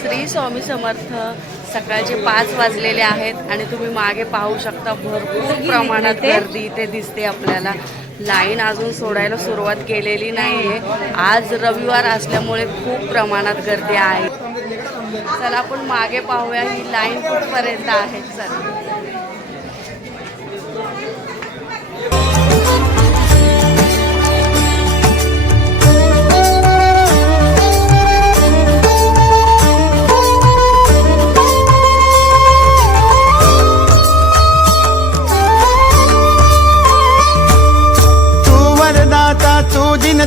श्री स्वामी समर्थ. सकाळचे पाच वाजलेले आहेत आणि तुम्ही मागे पाहू शकता भरपूर प्रमाणात गर्दी इथे दिसते आपल्याला. लाईन अजून सोडायला सुरुवात केलेली नाही आहे आज रविवार असल्यामुळे खूप प्रमाणात गर्दी आहे. चला आपण मागे पाहूया. ही लाईन कुठपर्यंत आहे? चला.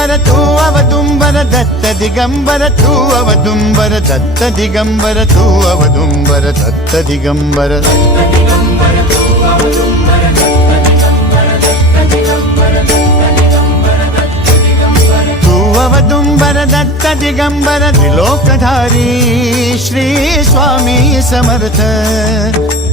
ദിഗംബര തൂവവ തുംബര ദത്ത ദിഗംബര തൂവവ തുംബര ദത്ത ദിഗംബര തൂവവ തുംബര ദത്ത ദിഗംബര തൂവവ തുംബര ദത്ത ദിഗംബര ത്രിലോകധാരി ശ്രീ സ്വാമി സമർത്ഥ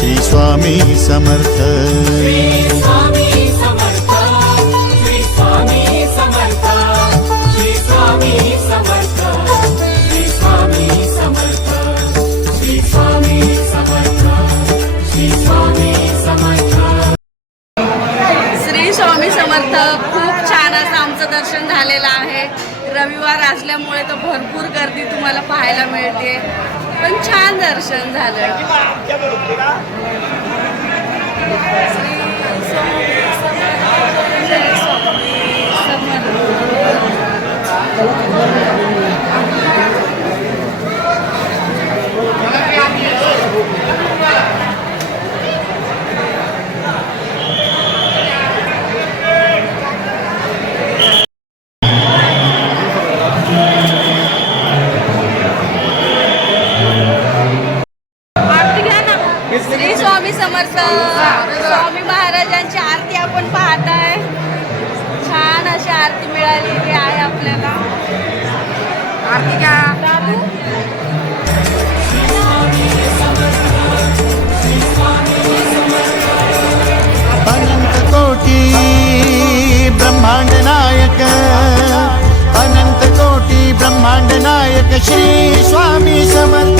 श्री स्वामी समर्थ. श्री स्वामी खूप छान असं आमचं दर्शन झालेलं आहे. रविवार असल्यामुळे तर भरपूर गर्दी तुम्हाला पाहायला मिळते. पण छान दर्शन झालं. श्री स्वामी समर्थ, स्वामी महाराजांची आरती आपण पाहताय. छान अशी आरती मिळालेली आहे आपल्याला. आरती घ्या. अनंत कोटी ब्रह्मांड नायक. अनंत कोटी ब्रह्मांड नायक श्री स्वामी समर्थ.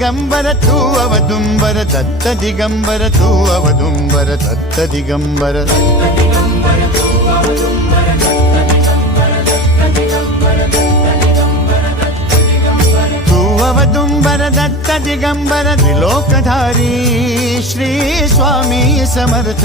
ദിഗംബര തൂവവ ദുംബര തത്ത ദിഗംബര തൂവവ ദുംബര തത്ത ദിഗംബര തൂവവ ദുംബര ദത്ത ദിഗംബര ത്രിലോകധാരി ശ്രീ സ്വാമി സമർത്ഥ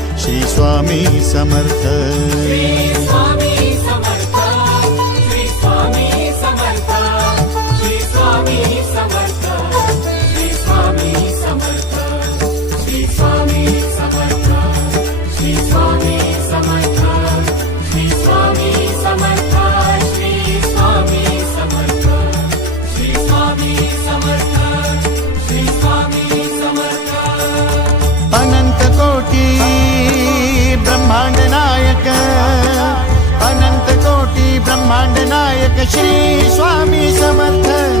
श्री स्वामी समर्थ. स्वामी श्री स्वामी समर्थ।